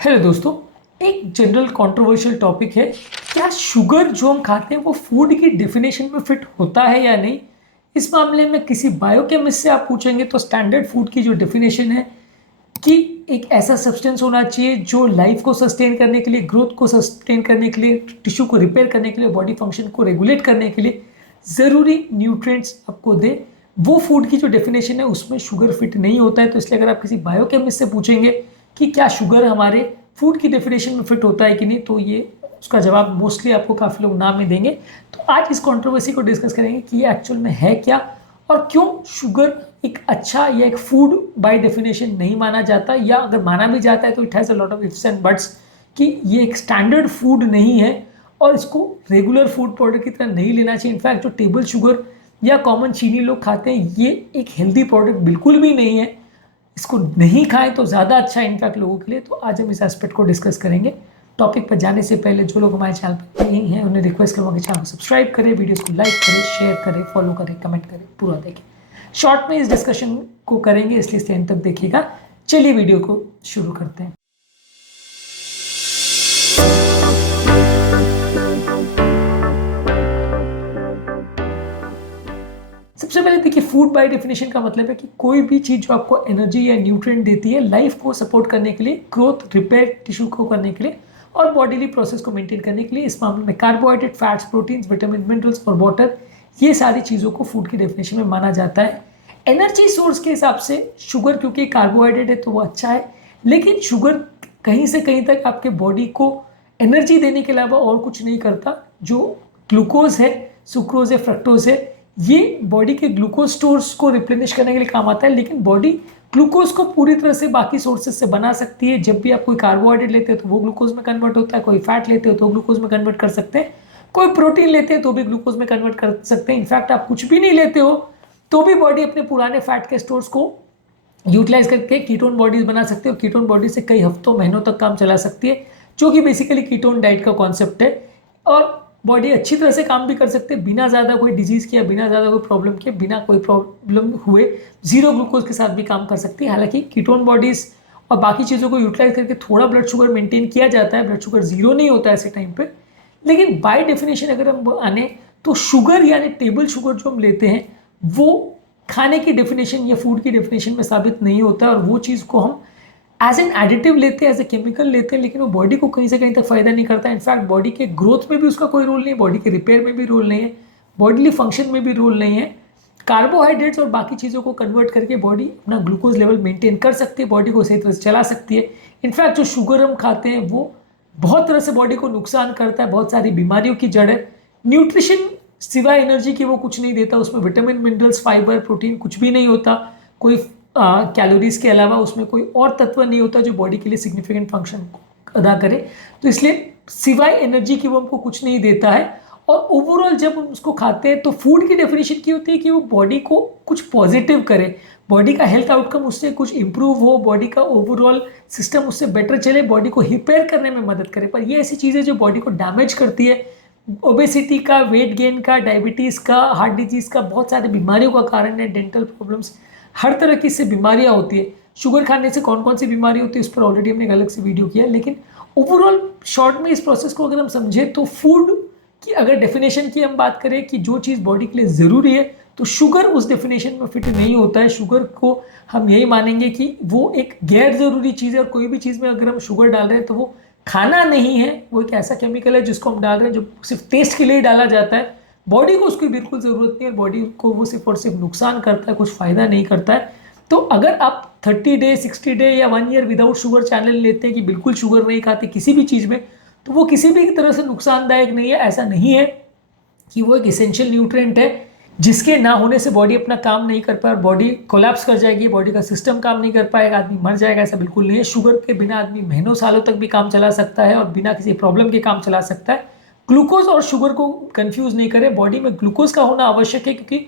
Hello दोस्तों। एक general controversial topic है, क्या शुगर जो हम खाते हैं वो फूड की डेफिनेशन में फिट होता है या नहीं। इस मामले में किसी बायोकेमिस्ट से आप पूछेंगे तो स्टैंडर्ड फूड की जो डेफिनेशन है कि एक ऐसा सब्सटेंस होना चाहिए जो लाइफ को सस्टेन करने के लिए, ग्रोथ को सस्टेन करने के लिए, टिश्यू को रिपेयर करने के लिए, बॉडी फंक्शन को रेगुलेट करने के लिए ज़रूरी न्यूट्रिएंट्स आपको दे। वो फूड की जो डेफिनेशन है उसमें शुगर फिट नहीं होता है। तो इसलिए अगर आप किसी बायोकेमिस्ट से पूछेंगे कि क्या शुगर हमारे फूड की डेफिनेशन में फिट होता है कि नहीं, तो ये उसका जवाब मोस्टली आपको काफ़ी लोग ना में देंगे। तो आज इस कंट्रोवर्सी को डिस्कस करेंगे कि ये एक्चुअल में है क्या और क्यों शुगर एक अच्छा या एक फूड बाय डेफिनेशन नहीं माना जाता, या अगर माना भी जाता है तो it has a lot of ifs and buts कि ये एक स्टैंडर्ड फूड नहीं है और इसको रेगुलर फूड प्रोडक्ट की तरह नहीं लेना चाहिए। इनफैक्ट जो टेबल शुगर या कॉमन चीनी लोग खाते हैं ये एक हेल्दी प्रोडक्ट बिल्कुल भी नहीं है, इसको नहीं खाएं तो ज़्यादा अच्छा है इनफैक्ट लोगों के लिए। तो आज हम इस एस्पेक्ट को डिस्कस करेंगे। टॉपिक पर जाने से पहले जो लोग हमारे चैनल पर नहीं हैं उन्हें रिक्वेस्ट करूँगा कि चैनल को सब्सक्राइब करें, वीडियोस को लाइक करें, शेयर करें, फॉलो करें, कमेंट करें, पूरा देखें। शॉर्ट में इस डिस्कशन को करेंगे इसलिए एंड तक देखिएगा। चलिए वीडियो को शुरू करते हैं। सबसे पहले देखिए, फूड बाय डेफिनेशन का मतलब है कि कोई भी चीज़ जो आपको एनर्जी या न्यूट्रिएंट देती है लाइफ को सपोर्ट करने के लिए, ग्रोथ, रिपेयर, टिश्यू को करने के लिए और बॉडीली प्रोसेस को मेंटेन करने के लिए। इस मामले में carbohydrate, fats, proteins, vitamin, minerals और वाटर, ये सारी चीज़ों को फूड की डेफिनेशन में माना जाता है। एनर्जी सोर्स के हिसाब से शुगर, क्योंकि कार्बोहाइड्रेट है तो वो अच्छा है, लेकिन शुगर कहीं से कहीं तक आपके बॉडी को एनर्जी देने के अलावा और कुछ नहीं करता। जो ग्लूकोज है, सुक्रोज है, फ्रक्टोज है, ये बॉडी के ग्लूकोज स्टोर्स को रिप्लेनिश करने के लिए काम आता है, लेकिन बॉडी ग्लूकोज को पूरी तरह से बाकी सोर्सेज से बना सकती है। जब भी आप कोई कार्बोहाइड्रेट लेते हैं तो वो ग्लूकोज में कन्वर्ट होता है, कोई फैट लेते हो तो ग्लूकोज में कन्वर्ट कर सकते हैं, कोई प्रोटीन लेते हैं तो भी ग्लूकोज में कन्वर्ट कर सकते हैं। इनफैक्ट आप कुछ भी नहीं लेते हो तो भी बॉडी अपने पुराने फैट के स्टोर्स को यूटिलाइज करके कीटोन बॉडीज बना सकते हो। कीटोन बॉडी से कई हफ्तों महीनों तक काम चला सकती है, जो कि बेसिकली कीटोन डाइट का कॉन्सेप्ट है। और बॉडी अच्छी तरह से काम भी कर सकते हैं बिना ज़्यादा कोई डिजीज़ किया, बिना ज़्यादा कोई प्रॉब्लम किए, बिना कोई प्रॉब्लम हुए जीरो ग्लूकोज के साथ भी काम कर सकती है। हालांकि कीटोन बॉडीज़ और बाकी चीज़ों को यूटिलाइज करके थोड़ा ब्लड शुगर मेंटेन किया जाता है, ब्लड शुगर जीरो नहीं होता है ऐसे टाइम पे। लेकिन बाय डेफिनेशन अगर हम आने तो शुगर यानी टेबल शुगर जो हम लेते हैं वो खाने की डेफिनेशन या फूड की डेफिनेशन में साबित नहीं होता है, और वो चीज़ को हम एज एन एडिटिव लेते हैं, एज ए केमिकल लेते हैं, लेकिन वो बॉडी को कहीं से कहीं तक फायदा नहीं करता है। इनफैक्ट बॉडी के ग्रोथ में भी उसका कोई रोल नहीं है, बॉडी के रिपेयर में भी रोल नहीं है, बॉडीली फंक्शन में भी रोल नहीं है। कार्बोहाइड्रेट्स और बाकी चीज़ों को कन्वर्ट करके बॉडी अपना ग्लूकोज लेवल मेंटेन कर सकती है, बॉडी को सही तरह से चला सकती है। इनफैक्ट जो शुगर हम खाते हैं वो बहुत तरह से बॉडी को नुकसान करता है, बहुत सारी बीमारियों की जड़ है। न्यूट्रिशन सिवाय एनर्जी की वो कुछ नहीं देता, उसमें विटामिन, मिनरल्स, फाइबर, प्रोटीन कुछ भी नहीं होता, कोई कैलोरीज के अलावा उसमें कोई और तत्व नहीं होता जो बॉडी के लिए सिग्निफिकेंट फंक्शन अदा करे। तो इसलिए सिवाय एनर्जी की वो हमको कुछ नहीं देता है। और ओवरऑल जब हम उसको खाते हैं तो फूड की डेफिनेशन की होती है कि वो बॉडी को कुछ पॉजिटिव करे, बॉडी का हेल्थ आउटकम उससे कुछ इंप्रूव हो, बॉडी का ओवरऑल सिस्टम उससे बेटर चले, बॉडी को रिपेयर करने में मदद करे। पर ये ऐसी चीज़ें जो बॉडी को डैमेज करती है, ओबेसिटी का, वेट गेन का, डायबिटीज़ का, हार्ट डिजीज़ का, बहुत सारी बीमारियों का कारण है, डेंटल प्रॉब्लम्स, हर तरह की इससे बीमारियां होती है। शुगर खाने से कौन कौन सी बीमारी होती है उस पर ऑलरेडी हमने एक अलग से वीडियो किया है। लेकिन ओवरऑल शॉर्ट में इस प्रोसेस को अगर हम समझें तो फूड की अगर डेफिनेशन की हम बात करें कि जो चीज़ बॉडी के लिए ज़रूरी है, तो शुगर उस डेफिनेशन में फिट नहीं होता है। शुगर को हम यही मानेंगे कि वो एक गैर ज़रूरी चीज़ है, और कोई भी चीज़ में अगर हम शुगर डाल रहे हैं तो वो खाना नहीं है, वो एक ऐसा केमिकल है जिसको हम डाल रहे हैं जो सिर्फ टेस्ट के लिए डाला जाता है। बॉडी को उसकी बिल्कुल ज़रूरत नहीं है, बॉडी को वो सिर्फ और सिर्फ नुकसान करता है, कुछ फ़ायदा नहीं करता है। तो अगर आप 30 डे, 60 डे या 1 ईयर विदाउट शुगर चैनल लेते हैं कि बिल्कुल शुगर नहीं खाते किसी भी चीज़ में, तो वो किसी भी तरह से नुकसानदायक नहीं है। ऐसा नहीं है कि वो एक इसेंशियल न्यूट्रिएंट है जिसके ना होने से बॉडी अपना काम नहीं कर पाए और बॉडी कोलैप्स कर जाएगी, बॉडी का सिस्टम काम नहीं कर पाएगा, आदमी मर जाएगा। ऐसा बिल्कुल नहीं है। शुगर के बिना आदमी महीनों सालों तक भी काम चला सकता है और बिना किसी प्रॉब्लम के काम चला सकता है। ग्लूकोज और शुगर को कंफ्यूज नहीं करें, बॉडी में ग्लूकोज का होना आवश्यक है क्योंकि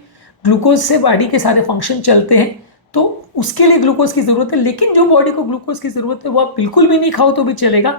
ग्लूकोज से बॉडी के सारे फंक्शन चलते हैं, तो उसके लिए ग्लूकोज की ज़रूरत है। लेकिन जो बॉडी को ग्लूकोज की ज़रूरत है वो आप बिल्कुल भी नहीं खाओ तो भी चलेगा।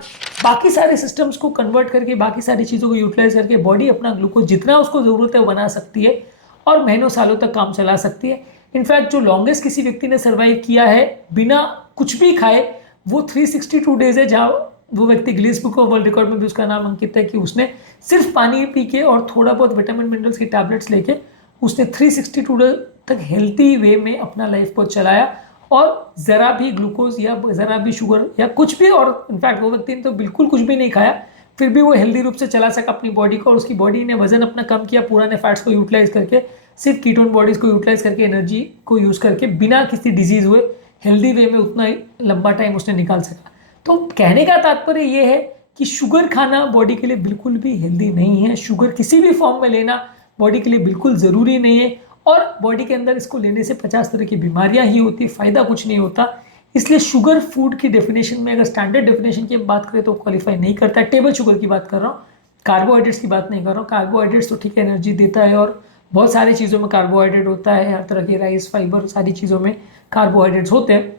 बाकी सारे सिस्टम्स को कन्वर्ट करके, बाकी सारी चीज़ों को यूटिलाइज करके बॉडी अपना ग्लूकोज जितना उसको ज़रूरत है वो बना सकती है और महीनों सालों तक काम चला सकती है। इनफैक्ट जो लॉन्गेस्ट किसी व्यक्ति ने सर्वाइव किया है बिना कुछ भी खाए वो 362 डेज है जहाँ वो व्यक्ति Guinness book of world record में भी उसका नाम अंकित है कि उसने सिर्फ पानी पी के और थोड़ा बहुत विटामिन मिनरल्स की टैबलेट्स लेके उसने 362 डेज तक हेल्थी वे में अपना लाइफ को चलाया और ज़रा भी ग्लूकोज या ज़रा भी शुगर या कुछ भी, और इनफैक्ट वो व्यक्ति ने तो बिल्कुल कुछ भी नहीं खाया, फिर भी वो हेल्दी रूप से चला सका अपनी बॉडी को, और उसकी बॉडी ने वजन अपना कम किया पुराने फैट्स को यूटिलाइज करके, सिर्फ कीटोन बॉडीज को यूटिलाइज करके, एनर्जी को यूज़ करके, बिना किसी डिजीज़ हुए हेल्दी वे में उतना लंबा टाइम उसने निकाल सका। तो कहने का तात्पर्य ये है कि शुगर खाना बॉडी के लिए बिल्कुल भी हेल्दी नहीं है। शुगर किसी भी फॉर्म में लेना बॉडी के लिए बिल्कुल ज़रूरी नहीं है, और बॉडी के अंदर इसको लेने से 50 तरह की बीमारियां ही होती, फ़ायदा कुछ नहीं होता। इसलिए शुगर फूड की डेफिनेशन में अगर स्टैंडर्ड डेफिनेशन की बात करें तो क्वालिफाई नहीं करता है। टेबल शुगर की बात कर रहा हूँ, कार्बोहाइड्रेट्स की बात नहीं कर रहा हूँ। कार्बोहाइड्रेट्स तो ठीक है, एनर्जी देता है और बहुत सारी चीज़ों में कार्बोहाइड्रेट होता है, हर तरह के राइस, फाइबर, सारी चीज़ों में कार्बोहाइड्रेट्स होते हैं।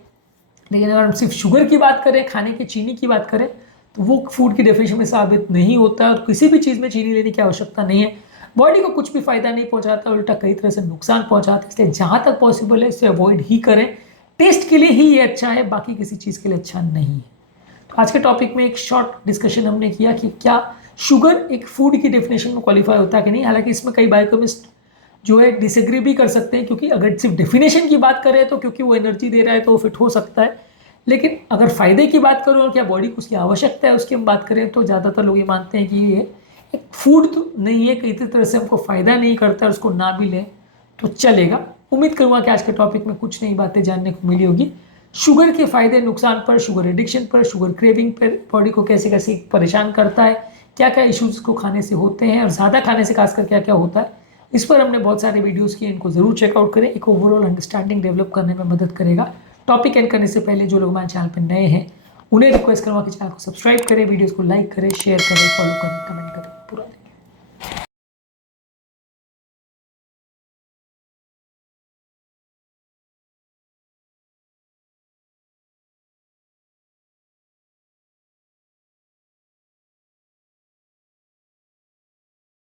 लेकिन अगर हम सिर्फ शुगर की बात करें, खाने की चीनी की बात करें, तो वो फूड की डेफिनेशन में साबित नहीं होता, और किसी भी चीज़ में चीनी लेने की आवश्यकता नहीं है। बॉडी को कुछ भी फायदा नहीं पहुंचाता, उल्टा कई तरह से नुकसान पहुंचाता है। इसलिए जहाँ तक पॉसिबल है इसे अवॉइड ही करें। टेस्ट के लिए ही ये अच्छा है, बाकी किसी चीज़ के लिए अच्छा नहीं है। तो आज के टॉपिक में एक शॉर्ट डिस्कशन हमने किया कि क्या शुगर एक फूड की डेफिनेशन में क्वालिफाई होता है कि नहीं। हालांकि इसमें कई बायोकेमिस्ट जो है डिसएग्री भी कर सकते हैं, क्योंकि अगर सिर्फ डेफिनेशन की बात करें तो क्योंकि वो एनर्जी दे रहा है तो वो फिट हो सकता है, लेकिन अगर फ़ायदे की बात करो और क्या बॉडी को उसकी आवश्यकता है उसकी हम बात करें, तो ज़्यादातर लोग ये मानते हैं कि ये एक फूड तो नहीं है, कई तरह से हमको फ़ायदा नहीं करता, उसको ना भी लें तो चलेगा। उम्मीद करूँगा कि आज के टॉपिक में कुछ नई बातें जानने को मिली होगी, शुगर के फ़ायदे नुकसान पर, शुगर एडिक्शन पर, शुगर क्रेविंग पर, बॉडी को कैसे कैसे परेशान करता है, क्या क्या इश्यूज़ को खाने से होते हैं और ज़्यादा खाने से खासकर क्या क्या होता है, इस पर हमने बहुत सारे वीडियोज़ किए, इनको ज़रूर चेकआउट करें। एक ओवरऑल अंडरस्टैंडिंग डेवलप करने में मदद करेगा। टॉपिक एंड करने से पहले जो लोग हमारे चैनल पर नए हैं उन्हें रिक्वेस्ट करूँगा कि चैनल को सब्सक्राइब करें, वीडियोज़ को लाइक करें, शेयर करें, फॉलो करें, कमेंट करें। पूरा